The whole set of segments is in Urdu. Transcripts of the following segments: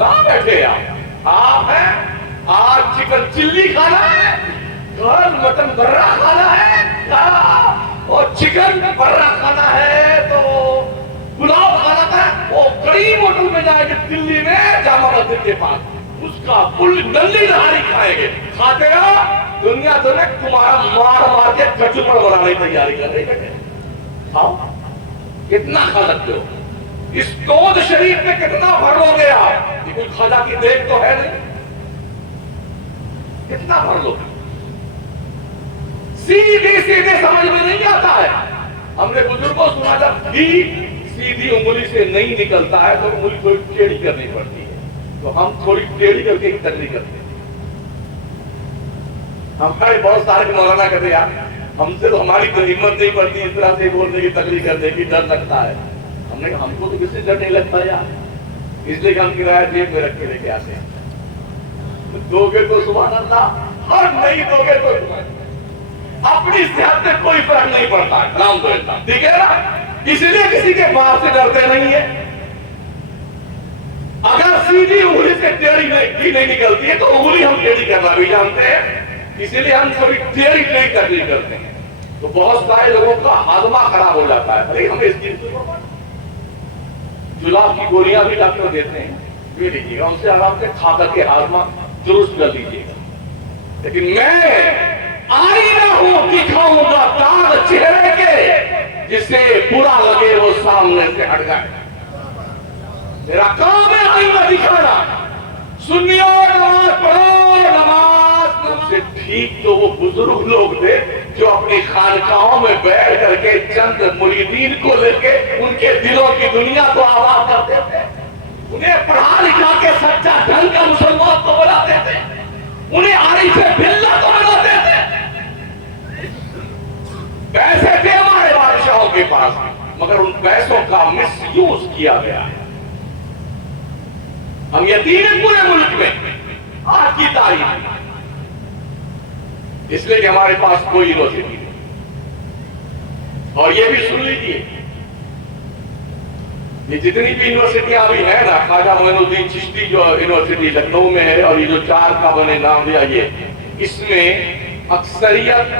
کہاں بیٹھے آپ ہیں آج چکن چلی کھانا ہے، کل مٹن برا کھانا ہے، اور چکن برا کھانا ہے تو پلاؤ کھانا تھا، وہ کریم ہوٹل میں جائے گے دلی میں جامع مسجد کے پاس، اس کا پل نلی نہاری کھائیں گے، کھاتے ہو دنیا تو نے تمہارا مار مار کے کچوپڑ بنانے کی تیاری کر رہی ہے، کھاؤ کتنا کھا سکتے ہو؟ اس دودھ شریف میں کتنا بھر لو گے آپ؟ یہ کوئی خدا کی دیکھ تو ہے نہیں، کتنا بھر لو گے؟ سیدھے سیدھے سمجھ میں نہیں آتا ہے. ہم نے بزرگوں سنا جب گھی سیدھی انگلی سے نہیں نکلتا ہے تو انگلی تھوڑی ٹیڑھی کرنی پڑتی ہے، تو ہم تھوڑی ٹیڑھی کر کے ہی تکلیف کرتے ہیں. ہمارے بہت سارے مولانا کہتے ہیں یار ہم سے تو ہماری تو ہمت نہیں پڑتی اس طرح سے بولنے کی، تکلیف کرنے کی، ڈر لگتا ہے. ہم نے کہا ہم کو تو کس سے ڈر نہیں لگتا یار، اس لیے کہ ہم کرایہ جیب میں رکھ کے لے کے آتے ہیں. دو گے تو سبحان اللہ، اور نہیں دو گے تو اپنی صحت میں کوئی فرق نہیں پڑتا. الحمدللہ ٹھیک ہے نا، اس لیے کسی کے باپ سے ڈرتے نہیں ہیں. اگر سیدھی انگلی سے ٹیڑھی نہیں نکلتی ہے تو انگلی ہم ٹیڑھی کرنا بھی جانتے ہیں، اسی لیے ہم تھوڑی ٹیڑھی تکلیف کرتے ہیں. تو بہت سارے لوگوں کا ہاضمہ خراب ہو جاتا ہے، بھائی ہمیں اس چیز کو جلاب کی گولیاں بھی ڈاکٹر دیتے ہیں، پی لیجیے گا، ان سے آرام سے کھا کر کے ہاضمہ درست کر لیجیے گا. لیکن میں آئینہ ہوں، دکھاؤں گا داغ چہرے کے، جسے برا لگے وہ سامنے سے ہٹ جائے. میرا کام ہے آئینہ دکھانا. سنیو نماز پڑھو، نماز سے ٹھیک تو وہ بزرگ لوگ تھے جو اپنی خانقاہوں میں بیٹھ کر کے چند مریدین کو لے کے ان کے دلوں کی دنیا کو آباد کرتے تھے. انہیں پڑھا لکھا کے سچا ڈھنگ کا مسلمان تو بناتے تھے، انہیں عارف باللہ تو بناتے تھے. پیسے تھے ہمارے بادشاہوں کے پاس، مگر ان پیسوں کا مس یوز کیا گیا ہے. ہم یتیم ہیں پورے ملک میں آج کی تاریخ، اس لیے کہ ہمارے پاس کوئی یونیورسٹی نہیں. اور یہ بھی سن لیجیے، یہ جتنی بھی یونیورسٹیاں ابھی ہیں نا، خواجہ معین الدین چشتی جو یونیورسٹی لکھنؤ میں ہے، اور یہ جو 4 کا بنے نام دیا، یہ اس میں اکثریت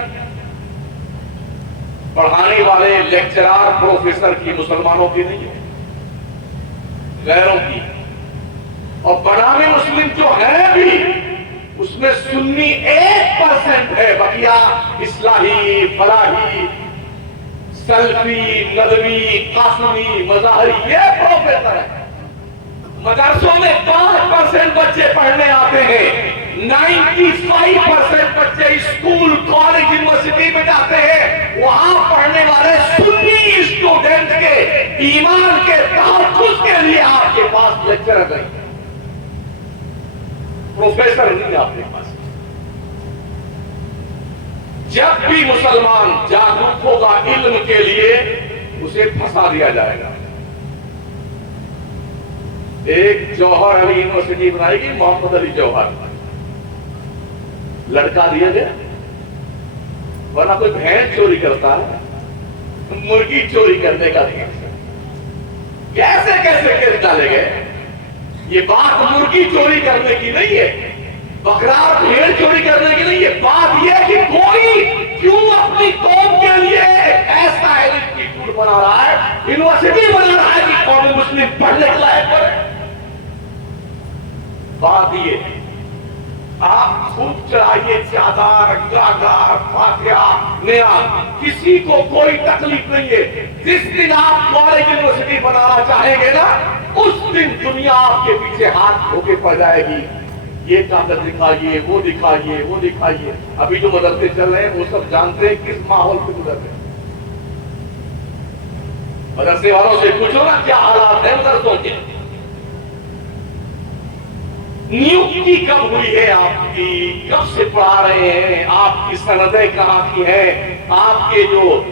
پڑھانے والے لیکچرار پروفیسر کی مسلمانوں کی نہیں ہے، غیروں کی. اور بنانے مسلم جو ہے بھی اس میں سنی 1% ہے، بقیہ اصلاحی، فلاحی، سلفی، ندوی، قاسمی، مظاہری، یہ پروفیسر ہے. مدرسوں میں 5% بچے پڑھنے آتے ہیں، 95% بچے اسکول، کالج، یونیورسٹی میں جاتے ہیں. وہاں پڑھنے والے سنی اسٹوڈنٹ کے ایمان کے تحفظ کے لیے آپ کے پاس لیکچرر نہیں، پروفیسر نہیں آپ کے پاس. جب بھی مسلمان جاگرک ہوگا علم کے لیے، اسے پھنسا دیا جائے گا. ایک جوہر علی یونیورسٹی بنائی گئی، محمد علی جوہر، لڑکا دیا گیا، ورنہ کوئی بھینس چوری کرتا ہے، مرغی چوری کرنے کا دیا. کیسے کیسے کیس ڈالے گئے. یہ بات مرغی چوری کرنے کی نہیں ہے، بکرا بھیڑ چوری کرنے کی نہیں ہے. بات یہ کہ کوئی کیوں اپنی قوم کے لیے ایسا انسٹیٹیوٹ بنا رہا ہے، یونیورسٹی بنا رہا ہے کہ قوم مسلم پڑھنے کے لائق پڑھے. بات یہ آپ خوب چڑھائیے چادر، گاگر، فاتحہ، نیاز، کسی کو کوئی تکلیف نہیں ہے. جس دن آپ کالج یونیورسٹی بنانا چاہیں گے نا، اس دن دنیا آپ کے پیچھے ہاتھ دھو کے پڑ جائے گی. یہ کاغذ دکھائیے، وہ دکھائیے، وہ دکھائیے. ابھی جو مدرسے چل رہے ہیں وہ سب جانتے ہیں کس ماحول سے گزر رہے ہیں. مدرسے والوں سے پوچھو نا کیا حالات ہیں مدرسوں کے. نیوکتی کب ہوئی ہے آپ کی، کب سے پڑھا رہے ہیں، آپ کی سندیں کہاں کی ہیں، آپ کے جو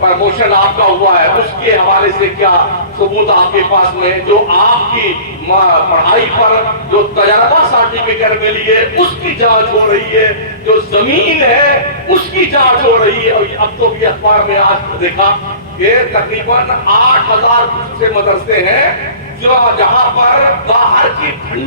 پرموشن آپ کا ہوا ہے اس کے حوالے سے کیا ثبوت آپ کے پاس میں، جو آپ کی پڑھائی پر جو تجربہ سرٹیفکیٹ ملی ہے اس کی جانچ ہو رہی ہے، جو زمین ہے اس کی جانچ ہو رہی ہے. اور اب تو بھی اخبار میں آج دیکھا کہ تقریباً 8,000 سے مدرسے ہیں جہاں پر باہر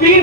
3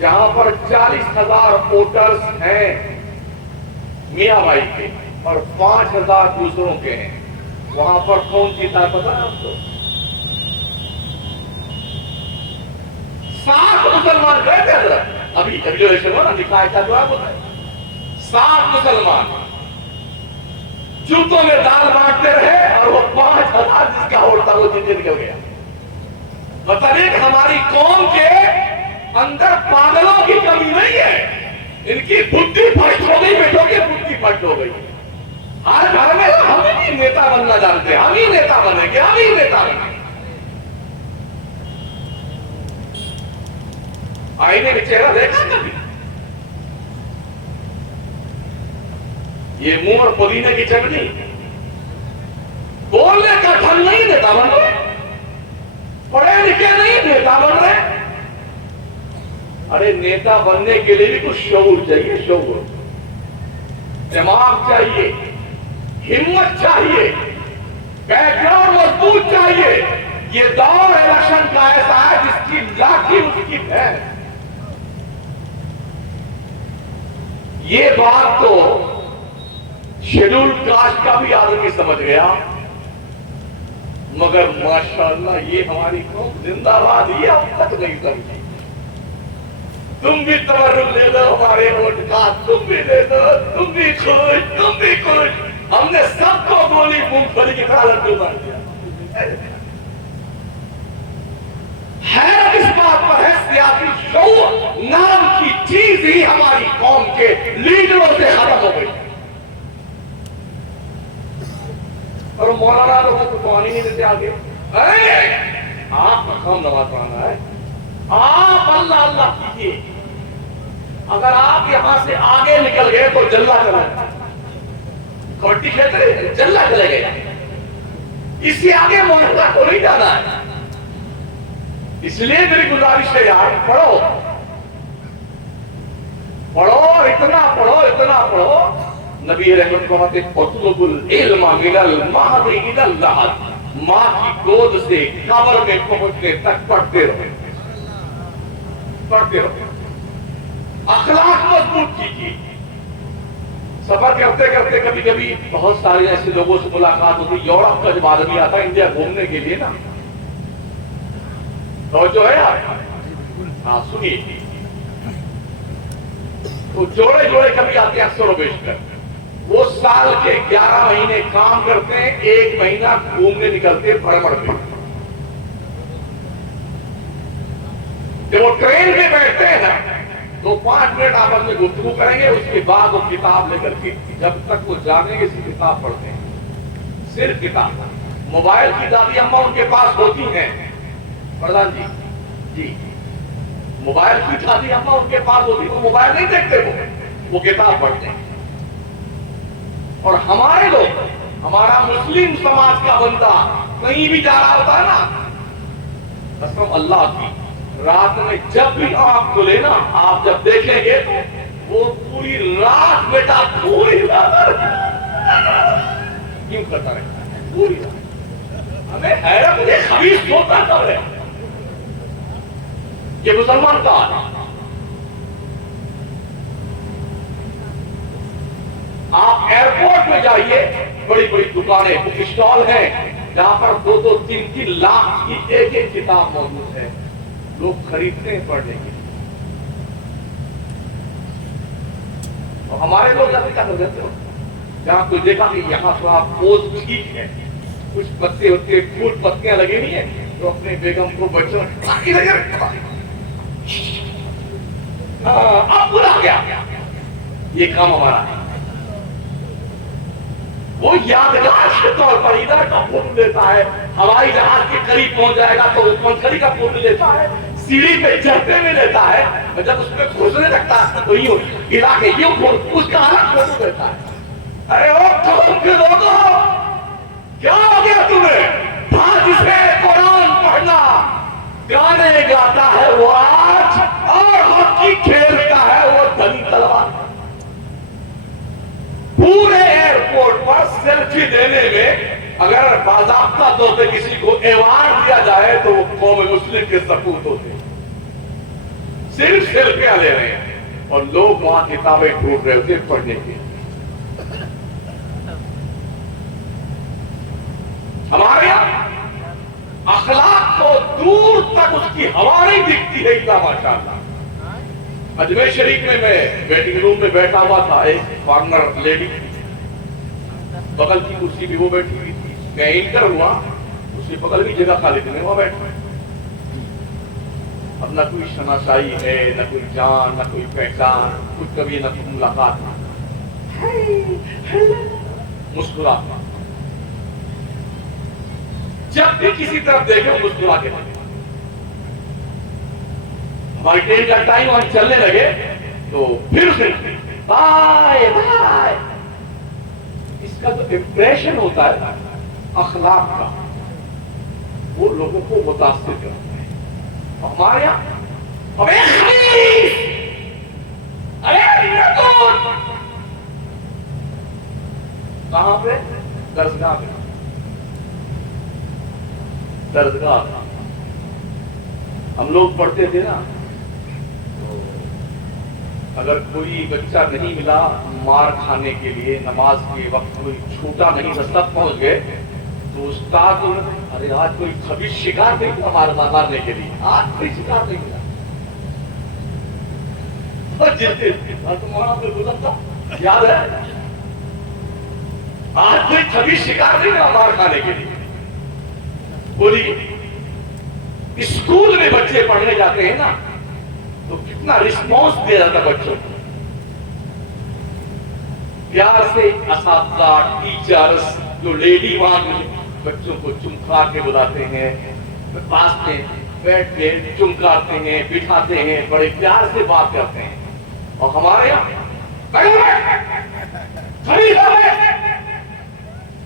جہاں پر 40,000 ووٹرز ہیں میاں بھائی کے اور 5,000 دوسروں کے ہیں، وہاں پر کون جیتا ہے پتا ہے آپ کو؟ 7 مسلمان گئے تھے حضرت، ابھی جو الیکشن ہوا نا نکاح کا جواب ہوتا ہے، 7 مسلمان جوتوں میں دال بانٹتے رہے اور وہ 5,000 جس کا ووٹ تھا وہ جیت کے نکل گیا۔ مطلب ایک ہماری قوم کے اندر پاگلوں کی کمی نہیں ہے، ان کی بدھی پھٹ ہو گئی، بیٹوں کی بدھی پھٹ ہو گئی۔ ہر گھر میں ہم ہی نیتا بننا جانتے ہیں، ہم ہی نیتا بنیں گے، ہم ہی نیتا بنیں گے۔ آئینے میں چہرہ دیکھا کبھی؟ یہ منہ اور پودینے کی چٹنی، بولنے کا ڈھنگ نہیں نیتا بن رہے، پڑھے لکھے نہیں نیتا بن رہے۔ ارے نیتا بننے کے لیے بھی کچھ شعور چاہیے، شعور، دماغ چاہیے، ہمت چاہیے، بیک گراؤنڈ مضبوط چاہیے۔ یہ دور الیکشن کا ایسا ہے جس کی لاٹھی اس کی ہے۔ یہ بات تو شیڈول کاسٹ کا بھی آدمی سمجھ گیا، مگر ماشاءاللہ یہ ہماری قوم زندہ باد یہ اب تک نہیں سمجھی۔ تم بھی تبرک لے دو ہمارے ووٹ کا، تم بھی لے دو، تم بھی خوش، تم بھی خوش۔ ہم نے سب کو گولی مونگ پھلی کی طرح لڈو مار دیا۔ حیرت اس بات پر ہے سیاسی شعور نام کی چیز ہی ہماری قوم کے لیڈروں سے ختم ہو گئی، اور مولانا لوگوں کو پانی نہیں دیتے آگے۔ آپ مقام نماز پڑھنا ہے، آپ اللہ اللہ کیجیے، اگر آپ یہاں سے آگے نکل گئے تو جلہ چلا گیا، کھوٹی کھیتے جلہ چلے گئے، اس سے آگے مولانا کو نہیں جانا ہے۔ اس لیے میری گزارش ہے یار، پڑھو پڑھو، اتنا پڑھو، اتنا پڑھو۔ نبی رحمت کو کہتے اطلب العلم من المہد الی اللحد، ماں کی گود سے قبر میں پہنچنے تک پڑھتے رہو، پڑھتے رہو، اخلاق مضبوط کیجیے۔ سفر کرتے کرتے کبھی کبھی بہت سارے ایسے لوگوں سے ملاقات ہوتی، یورپ کا جب آدمی آتا ہے انڈیا گھومنے کے لیے نا، تو جو ہے ہاں سنیے، تو جوڑے جوڑے کبھی آتے ہیں اکثر و بیشتر، وہ سال کے 11 مہینے کام کرتے ہیں، 1 مہینہ گھومنے نکلتے ہیں بڑبڑ پہ۔ جب وہ ٹرین میں بیٹھتے ہیں نا تو 5 منٹ آپس میں گفتگو کریں گے، اس کے بعد وہ کتاب لے کر کے جب تک وہ جانیں گے صرف کتاب پڑھتے ہیں، صرف کتاب۔ موبائل کی دادی اماں ان کے پاس ہوتی ہیں پردھان جی، جی موبائل کی دادی اماں ان کے پاس ہوتی، وہ موبائل نہیں دیکھتے، وہ کتاب پڑھتے ہیں۔ اور ہمارے لوگ، ہمارا مسلم سماج کا بندہ کہیں بھی جا رہا ہوتا ہے نا، قسم اللہ کی، رات میں جب بھی آنکھ کھلے نا، آپ جب دیکھیں گے تو وہ پوری رات بیٹا پوری رات کیوں کرتا رہتا ہے، پوری رات۔ ہمیں حیرت، مجھے خبیث سوتا کب ہے یہ مسلمان کا ہے۔ آپ ایئرپورٹ میں جائیے، بڑی بڑی دکانیں، بک اسٹال ہیں جہاں پر 2-2, 3-3 لاکھ کی ایک ایک کتاب موجود ہے، لوگ خریدتے ہیں پڑھنے کے لیے۔ اور ہمارے لوگ جاتے کیا کر دیتے ہو، جہاں کوئی دیکھا کہ یہاں تھوڑا پوز ٹھیک ہے، کچھ پتے ہوتے پھول پتیاں لگے نہیں ہیں، تو اپنے بیگم کو بچوں اب بلا گیا، یہ کام ہمارا ہے۔ وہ یادگار کے طور پر ادھر کا فوٹو لیتا ہے، ہوائی جہاز کے قریب پہنچ جائے گا تو وہ پنکھڑی کا فوٹو لیتا ہے، سیڑھی پہ چڑھتے ہوئے لیتا ہے، اور جب اس پہ گھسنے لگتا ہے تو یوں ہلا کے یوں اس کا الگ فوٹو لیتا ہے۔ ارے وہ قوم کے لوگوں، کیا ہو گیا تمہیں؟ جسے قرآن پڑھنا، گانے گاتا ہے وہ آج، اور ہاکی کھیلتا ہے وہ دھنی تلوار۔ پورے ایئرپورٹ پر سیلفی دینے میں اگر باضابطہ طور پہ کسی کو ایوارڈ دیا جائے تو وہ قوم مسلم کے سپوت ہوتے ہیں۔ صرف سیلفیاں لے رہے ہیں اور لوگ وہاں کتابیں ڈھونڈ رہے ہوتے پڑھنے کے. ہمارے یہاں اخلاق کو دور تک اس کی ہوا نہیں دکھتی ہے. اتنا ماشاءاللہ. اجمیر شریف میں ویٹنگ روم میں بیٹھا ہوا تھا, ایک فارمر لیڈی, بغل کی کرسی بھی وہ بیٹھی ہوئی تھی. میں انٹر ہوا, اس کے بغل کی جگہ خالی تھی, میں وہاں بیٹھا. اب نہ کوئی شناسائی ہے, نہ کوئی جان, نہ کوئی پہچان, کچھ کبھی نہ کوئی ملاقات. مسکرا, جب بھی کسی طرف دیکھے وہ مسکرا کے بنے. ہماری ٹرین کا ٹائم ہم چلنے لگے تو پھر سے بائے بائے. اس کا جو امپریشن ہوتا ہے اخلاق کا, وہ لوگوں کو متاثر کرتا ہے. ہمارے یہاں کہاں پہ؟ درسگاہ پہ. درسگاہ ہم لوگ پڑھتے تھے نا, تو اگر کوئی بچہ نہیں ملا مار کھانے کے لیے, نماز کے وقت کوئی چھوٹا نہیں رستہ پہنچ گئے, تو استاد ارے آج کوئی خبیث شکار نہیں ہمارے مارنے کے لیے, آج کوئی شکار نہیں ملا. یاد ہے آج کوئی خبیث شکار نہیں ملا مار کھانے کے لیے. بولیے اسکول میں بچے پڑھنے جاتے ہیں نا, تو کتنا رسپانس دیا جاتا بچوں کو. پیار سے اساتذہ, ٹیچرز, جو لیڈی وہاں بچوں کو چمکا کے بلاتے ہیں, پاس میں بیٹھ کے چمکاتے ہیں, بٹھاتے ہیں, بڑے پیار سے بات کرتے ہیں. اور ہمارے یہاں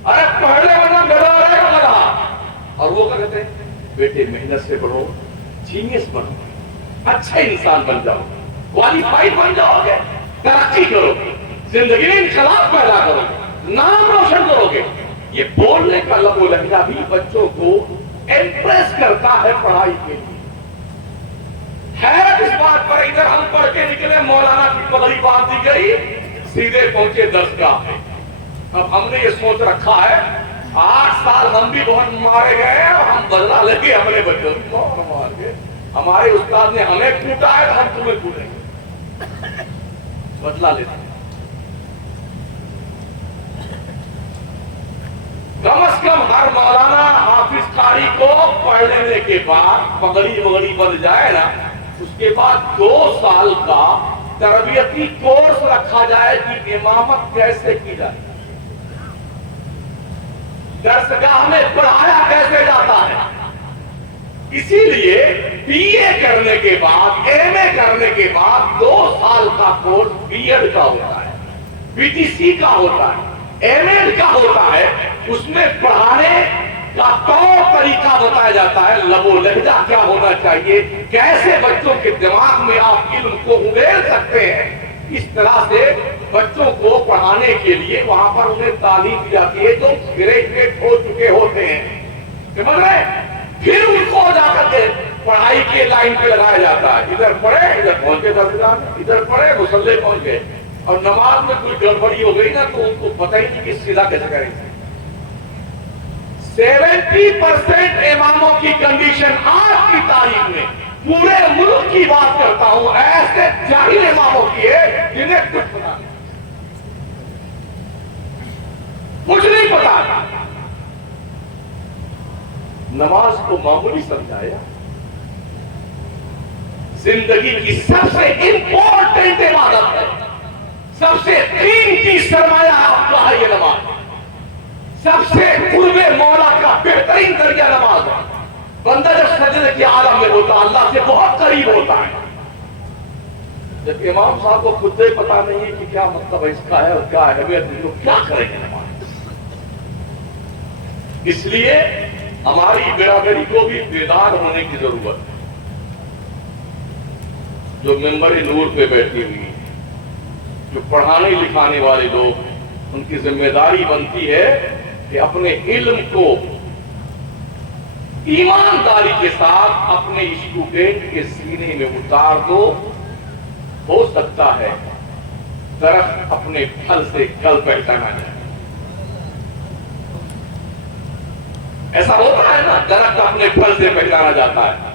ارے پہلے ورنہ گدا رہے گا, اور وہ کیا کہتے ہیں بیٹے محنت سے پڑھو, جینیس بنو, اچھا انسان بن جاؤ, کوالیفائڈ بن جاؤ گے, ترقی کرو گے, زندگی میں انقلاب پیدا کرو گے, نام روشن کرو گے. یہ بولنے کا لب و لہجہ بھی بچوں کو امپریس کرتا ہے پڑھائی کے لیے. حیرت اس بات پر, ادھر ہم پڑھ کے نکلے, مولانا کی پگڑی باندھ دی گئی, سیدھے پہنچے درسگاہ. اب ہم نے یہ سوچ رکھا ہے 8 سال ہم بھی بہت مارے گئے اور ہم بدلا لے کے اپنے بچوں کو مار کے, ہمارے استاد نے ہمیں کوٹا ہے تو ہم تمہیں کوٹیں گے, بدلا لیتے ہیں. کم از کم ہر مولانا حافظ قاری کو پڑھ لینے کے بعد پگڑی وگڑی بن جائے نا, اس کے بعد 2 سال کا تربیتی کورس رکھا جائے کہ امامت کیسے کی جائے, درسگاہ میں پڑھایا کیسے جاتا ہے. اسی لیے بی اے کرنے کے بعد, ایم اے کرنے کے بعد 2 سال کا کورس بی ایڈ کا ہوتا ہے, بی ٹی سی کا ہوتا ہے, ایم ایڈ کا ہوتا ہے. اس میں پڑھانے کا طور طریقہ بتایا جاتا ہے, لب و لہجہ کیا ہونا چاہیے, کیسے بچوں کے دماغ میں آپ علم کو ابھیر سکتے ہیں. اس طرح سے بچوں کو پڑھانے کے لیے وہاں پر انہیں تعلیم دی جاتی ہے جو گریجویٹ ہو چکے ہوتے ہیں, سمجھ رہے ہیں. پھر ان کو جا کر کے پڑھائی کے لائن پہ لگایا جاتا ہے, ادھر پڑھے ادھر پہنچے درسگاہ میں, ادھر پڑھے مصلی پہنچ گئے. اور نماز میں کوئی گڑبڑی ہو گئی نا تو ان کو پتہ ہی نہیں کہ سیدھا کیسے کریں گے. 70% اماموں کی کنڈیشن آج کی تاریخ میں, پورے ملک کی بات کرتا ہوں, ایسے جاہل اماموں کی ہے جنہیں کچھ پتا نہیں, کچھ نہیں پتا. نماز کو معمولی سمجھایا, زندگی کی سب سے امپورٹنٹ عبادت ہے, سب سے قیمتی سرمایہ آپ کا ہے یہ نماز, سب سے قرب مولا کا بہترین ذریعہ نماز ہے. بندہ جب سجدے کے عالم میں ہوتا ہے اللہ سے بہت قریب ہوتا ہے. جب امام صاحب کو خود سے پتا نہیں ہے کہ کیا مطلب اس کا ہے اور کیا اہمیت ہے, تو کیا کریں گے نماز. اس لیے ہماری برادری کو بھی بیدار ہونے کی ضرورت ہے. جو ممبر نور پہ بیٹھی ہوئی, جو پڑھانے لکھانے والے لوگ, ان کی ذمہ داری بنتی ہے کہ اپنے علم کو ایمانداری کے ساتھ اپنے اسٹوڈنٹ کے سینے میں اتار دو ہو سکتا ہے درخت اپنے پھل سے کل پہچانا جائے. ایسا ہوتا ہے نا, درخت اپنے پھل سے پہچانا جاتا ہے.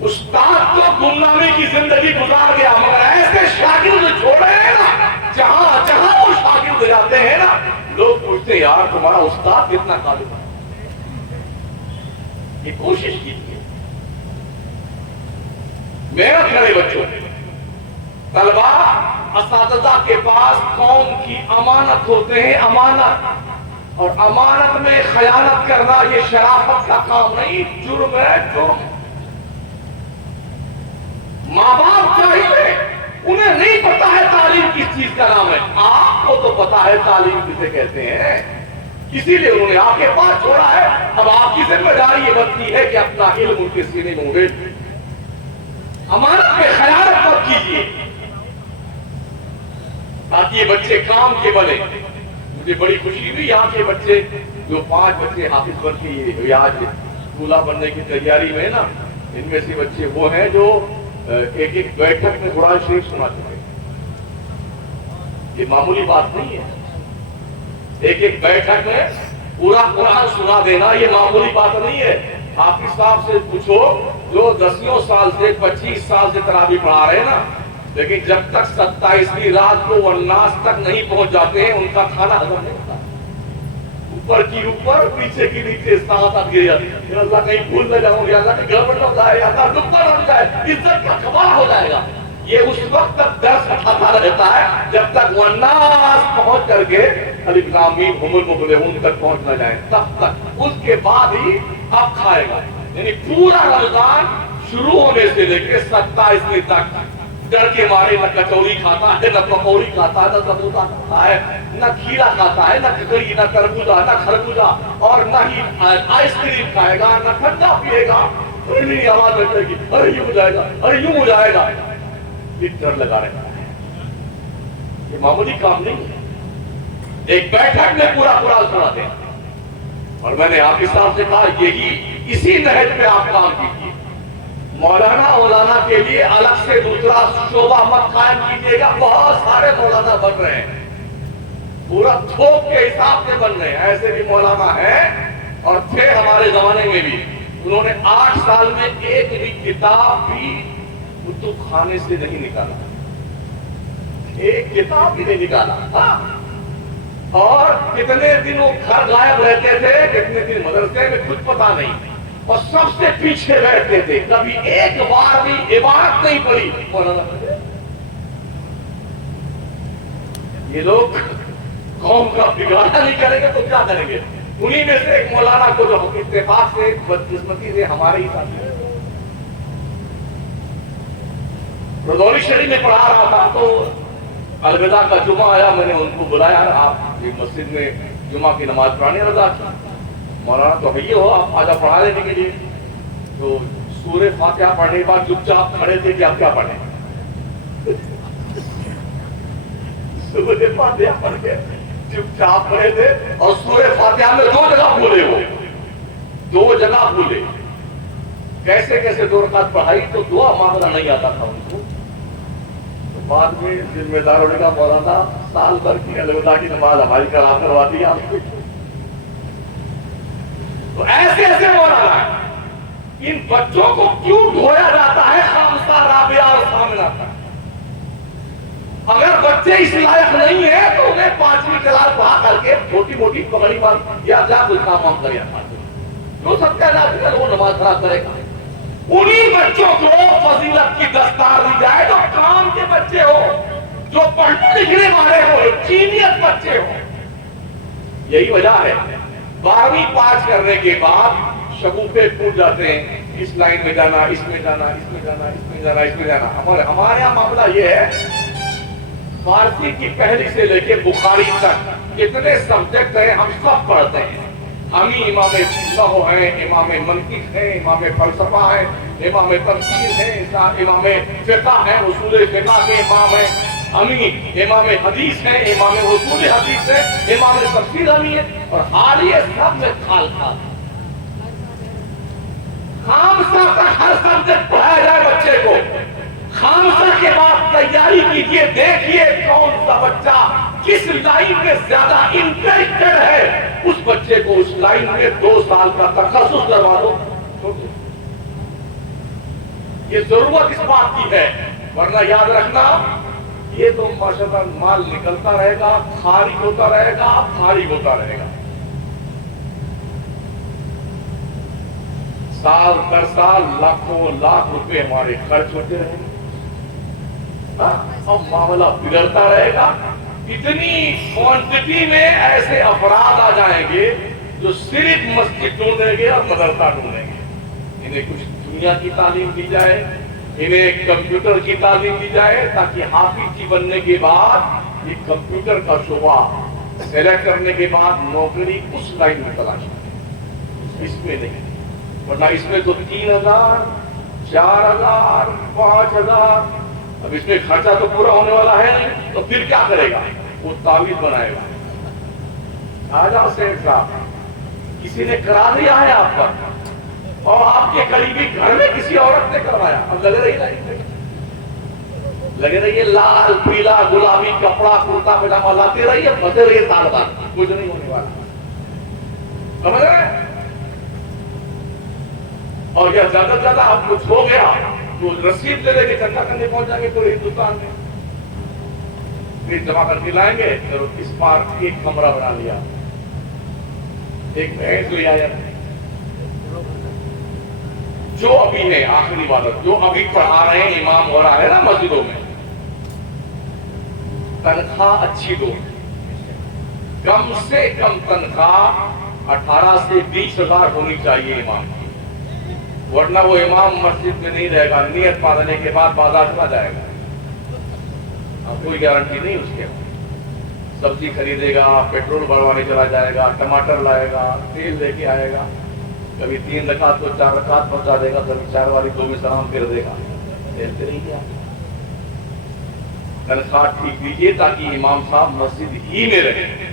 استاد تو گمنامی کی زندگی گزار گیا, مگر ایسے شاگرد چھوڑے ہیں نا, جہاں جہاں وہ شاگرد جاتے ہیں نا, لوگ پوچھتے ہیں یار تمہارا استاد کتنا قابل ہے. یہ کوشش کیجیے. میرا پیارے بچوں, طلبا اساتذہ کے پاس قوم کی امانت ہوتے ہیں, امانت. اور امانت میں خیانت کرنا یہ شرافت کا کام نہیں, جرم ہے, جرم. ماں باپ چاہیے, انہیں نہیں پتا ہے تعلیم کس چیز کا نام ہے. آپ کو تو پتا ہے تعلیم کسے کہتے ہیں, اسی لیے انہوں نے آپ کے پاس چھوڑا ہے. اب آپ کی ذمہ داری یہ بنتی ہے کہ اپنا علم ان کے سینے میں اڑے. امانت میں خیانت مت کیجیے تاکہ یہ بچے کام کے بنے. مجھے بڑی خوشی ہوئی یہاں کے بچے, جو 5 بچے حافظ بن کے یہ آج اسکولہ بننے کی تیاری میں ہے نا, ان میں سے بچے وہ ہیں جو ایک ایک بیٹھک میں قرآن شریف سنا چکے. یہ معمولی بات نہیں ہے. ایک ایک بیٹھک میں پورا قرآن سنا دینا یہ معمولی بات نہیں ہے. حافظ صاحب سے پوچھو جو 10 سال سے 25 سال سے تراویح پڑھا رہے ہیں نا, لیکن جب تک 27ویں رات کو والناس تک نہیں پہنچ جاتے ہیں ان کا کھانا ہضم نہیں ہوتا. اوپر کی اوپر, پیچھے کی نیچے, ساتھ آ گیا, اللہ کہیں بھول نہ جاؤں, یا اللہ کی گڑبڑ نہ ہو جائے, یا اللہ نقطہ نہ ہو جائے, عزت کا کمال ہو جائے گا. یہ اس وقت تک درس اٹھاتا رہتا ہے جب تک والناس پہنچ کر کے الف لام میم هم المفلحون تک پہنچ نہ جائے, تب تک. اس کے بعد ہی اب کھائے گا. یعنی پورا رمضان شروع ہونے سے لے کے 27ویں تک ڈر کے مارے نہ کچوری کھاتا ہے, نہ پکوڑی کھاتا ہے, نہ سموسا کھاتا ہے, نہ کھیرا کھاتا ہے, نہ ککڑی, نہ تربوزہ, نہ خربوزہ, اور نہ ہی آئس کریم کھائے گا, نہ ٹھنڈا پیے گا. میری آواز لگ جائے گی, ارے یوں ہو جائے گا, ارے یوں ہو جائے گا. یہ ڈر لگا رہتا ہے. یہ معمولی کام نہیں ہے. ایک بیٹھک میں پورا قرآن سناتے ہیں. اور میں نے حافظ صاحب سے کہا یہی اسی نہج پہ آپ کام کیجیے. مولانا کے لیے الگ سے دوسرا شعبہ مت قائم کیجیے گا. بہت سارے مولانا بن رہے ہیں, پورا تھوک کے حساب سے بن رہے ہیں. ایسے بھی مولانا ہیں اور تھے ہمارے زمانے میں بھی. انہوں نے 8 سال میں ایک بھی کتاب بھی کتب خانے سے نہیں نکالا, ایک کتاب بھی نہیں نکالا. اور کتنے دن وہ گھر غائب رہتے تھے, کتنے دن مدرسے میں کچھ پتا نہیں, اور سب سے پیچھے بیٹھتے تھے. کبھی ایک بار بھی عبارت نہیں پڑھی. یہ لوگ قوم کا بگاڑا نہیں کریں گے تو کیا کریں گے؟ انہی میں سے ایک مولانا کو جو اتفاق سے بدقسمتی سے ہمارے ہی ساتھ رضوری شریف میں پڑھا رہا تھا تو الوداع کا جمعہ آیا. میں نے ان کو بلایا, آپ مسجد میں جمعہ کی نماز پڑھانے رضا کی. مولانا تو بھئی ہو, آپ آجا پڑھا دینے کے لیے. تو سورہ فاتحہ پڑھنے کے بعد چپ چاپ کھڑے تھے کہ آپ کیا پڑھیں. سورہ فاتحہ پڑھ کے چپ چاپ کھڑے تھے, اور سورہ فاتحہ میں 2 جگہ بھولے, وہ 2 جگہ بھولے. کیسے کیسے 2 رکعت پڑھائی تو دعا مانگنا نہیں آتا تھا ان کو. بعد میں ذمہ داروں نے کہا مولانا سال بھر کی الوداع کی نماز ہماری کروا دی آپ کو. تو ایسے ایسے مولانا ان بچوں کو کیوں ڈھویا جاتا ہے خامسہ رابعہ اور سامنا کا. اگر بچے اس لائق نہیں ہیں تو انہیں 5ویں کلاس پڑھا کر کے چھوٹی موٹی پکڑی مار یا جا کوئی کام وام کریا جو سب کا نہ وہ نماز خراب کرے گا. انہی بچوں کو فضیلت کی دستار دی جائے جو کام کے بچے ہو, جو پڑھنے لکھنے والے ہو, جینیت بچے ہو. یہی وجہ ہے 12ویں پاس کرنے کے بعد شگوفے پھوٹ جاتے ہیں, اس لائن میں جانا, اس میں جانا, اس میں جانا, اس میں جانا, اس میں جانا. ہمارے یہاں معاملہ یہ ہے, فارسی کی پہلی سے لے کے بخاری تک جتنے سبجیکٹ ہیں ہم سب پڑھتے ہیں. ہم ہی امام نحو ہیں, امام منطق ہیں, امام فلسفہ ہیں, امام تفسیر ہیں, امام فقہ ہیں, اصول فقہ کے امام ہیں, ہم ہی امام حدیث ہیں, امام اصول حدیث ہیں, امام تفسیر ہم ہی ہیں. اور حال یہ سب میں کھال کھال خامسہ تک ہر سبجیکٹ پڑھایا جائے بچے کو. خامسہ کے بعد تیاری یہ دیکھیے کون سا بچہ کس لائن میں زیادہ انٹرسٹڈ ہے، اس بچے کو اس لائن میں 2 سال کا تخصص کروا دو. یہ ضرورت اس بات کی ہے، ورنہ یاد رکھنا یہ تو ماشاءاللہ مال نکلتا رہے گا، خارج ہوتا رہے گا، خارج ہوتا رہے گا. سال در سال لاکھوں لاکھ روپے ہمارے خرچ ہوتے رہیں گے، اور معاملہ بگڑتا رہے گا. اتنی کوانٹٹی میں ایسے افراد آ جائیں گے جو صرف مسجد ڈھونڈیں گے اور مدرسہ ڈھونڈیں گے. انہیں کچھ دنیا کی تعلیم دی جائے، انہیں کمپیوٹر کی تعلیم دی جائے، تاکہ حافظ جی بننے کے بعد یہ کمپیوٹر کا شعبہ سلیکٹ کرنے کے بعد نوکری اس لائن میں تلاش کریں، اس میں نہیں. ورنہ اس میں تو 3000 4000 5000، اب اس میں خرچہ تو پورا ہونے والا ہے نہیں، تو پھر کیا کرے گا؟ وہ تعویذ بنائے گا. آ جاؤ سیٹھ صاحب، کسی نے کرا دیا ہے آپ پر، اور آپ کے قریبی گھر میں کسی عورت نے کروایا، اب لگے رہیے لال پیلا گلابی کپڑا کرتا پجامہ لاتے رہیے، بتے رہیے سال بعد، کچھ نہیں ہونے والا. سمجھ رہے؟ اور یہ زیادہ سے زیادہ اب کچھ ہو گیا تو رسید دے دے کے چندہ کرنے پہنچ جائیں گے پورے ہندوستان میں، پھر جمع کر کے لائیں گے. اس بار ایک کمرہ بنا لیا، ایک بھینس لے آیا. جو ابھی ہے آخری عبادت، جو ابھی پڑھا رہے ہیں امام ہو رہا ہے نا مسجدوں میں، تنخواہ اچھی دو، کم سے کم تنخواہ 18 سے 20,000 ہونی چاہیے امام کی. ورنہ وہ امام مسجد میں نہیں رہے گا، نیت پالنے کے بعد بازار چلا جائے گا. اب کوئی گارنٹی نہیں اس کے. سبزی خریدے گا، پیٹرول بھروانے چلا جائے گا، ٹماٹر لائے گا، تیل لے کے آئے گا، کبھی 3 رکعت تو 4 رکعت پہنچا دے گا، کبھی 4 والی 2 میں سلام پھر دے گا. دیتے نہیں کیا تنخواہ ٹھیک دیجیے تاکہ امام صاحب مسجد ہی میں رہیں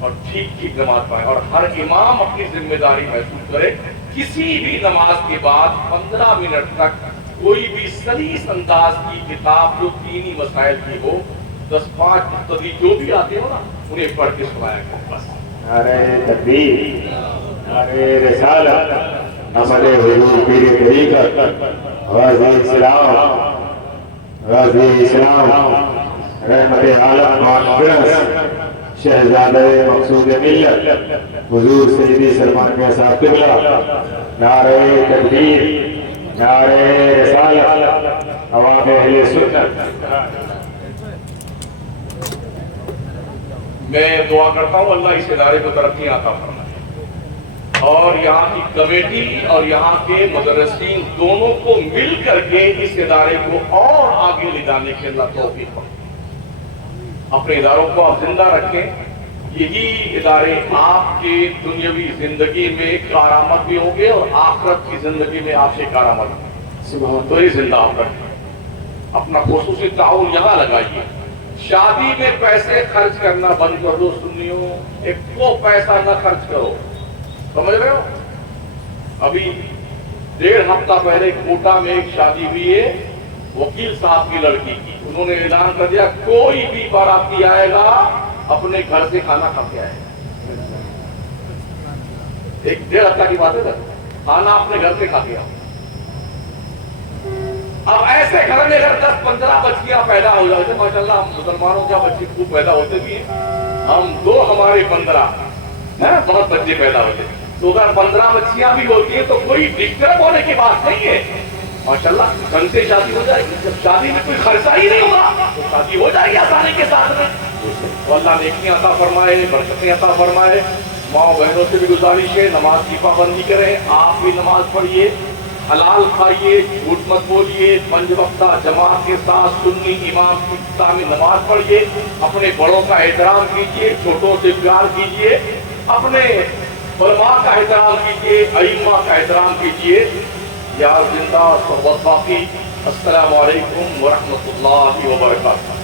اور ٹھیک نماز پائیں. اور ہر امام اپنی ذمہ داری محسوس کرے. کسی بھی نماز کے بعد 15 منٹ تک کوئی بھی سلیس انداز کی کتاب جو دینی مسائل کی ہو، 10-5 مقتدی جو بھی آتے ہو نا، انہیں پڑھ کے سنایا کرو بس. نعرہ تکبیر، نعرہ رسالت، احمد حضور پیر طریقت، غازی اسلام، غازی اسلام، رحمت عالم کانفرنس، شہزادہ مقصود ملت، حضور سیدی سلمان کے صاحب قبلہ. نعرہ تکبیر، نعرہ رسالت، عوام اہل سنت. میں دعا کرتا ہوں اللہ اس ادارے کو ترقی عطا فرمائے، اور یہاں کی کمیٹی اور یہاں کے مدرسین دونوں کو مل کر کے اس ادارے کو اور آگے لے جانے کے اللہ توفیق دے. اپنے اداروں کو آپ زندہ رکھیں. یہی ادارے آپ کی دنیاوی زندگی میں کارآمد بھی ہوں گے اور آخرت کی زندگی میں آپ سے کارآمد ہوں گے. تو یہ زندہ آپ رکھیں. اپنا خصوصی تعاون یہاں لگائیے. شادی میں پیسے خرچ کرنا بند کر دو سنیوں، ایک کو پیسہ نہ خرچ کرو. سمجھ رہے ہو؟ ابھی 1.5 ہفتہ پہلے کوٹا میں ایک شادی ہوئی ہے وکیل صاحب کی لڑکی کی. انہوں نے اعلان کر دیا کوئی بھی باراتی آئے گا اپنے گھر سے کھانا کھا کے آئے گا. 1.5 ہفتہ کی بات ہے سر، کھانا اپنے گھر سے کھا کے آؤ. اب ایسے گھر میں اگر 10-15 بچیاں پیدا ہو جاتے، ماشاءاللہ ہم مسلمانوں کے بچے خوب پیدا ہوتے بھی ہیں، ہم 2 ہمارے 15 بہت بچے پیدا ہوتے ہیں. تو اگر 15 بچیاں بھی ہوتی ہیں تو کوئی ڈسٹرب ہونے کی بات نہیں ہے. ماشاءاللہ ڈھنگ سے شادی ہو جائے گی. جب شادی میں کوئی خرچہ ہی نہیں ہوگا تو شادی ہو جائے گی آسانی کے ساتھ میں. تو اللہ نیکیاں عطا فرمائے، برکتیں عطا فرمائے. ماں بہنوں سے بھی گزارش ہے نماز کی پابندی کریں. آپ بھی نماز پڑھیے، حلال کھائیے، جھوٹ مت بولیے، 5 وقتہ جماعت کے ساتھ سنی امام کی سامنے نماز پڑھیے. اپنے بڑوں کا احترام کیجیے، چھوٹوں سے پیار کیجیے، اپنے علماء کا احترام کیجیے، ائمہ کا احترام کیجیے. یار زندہ صحبت باقی. السلام علیکم ورحمۃ اللہ وبرکاتہ.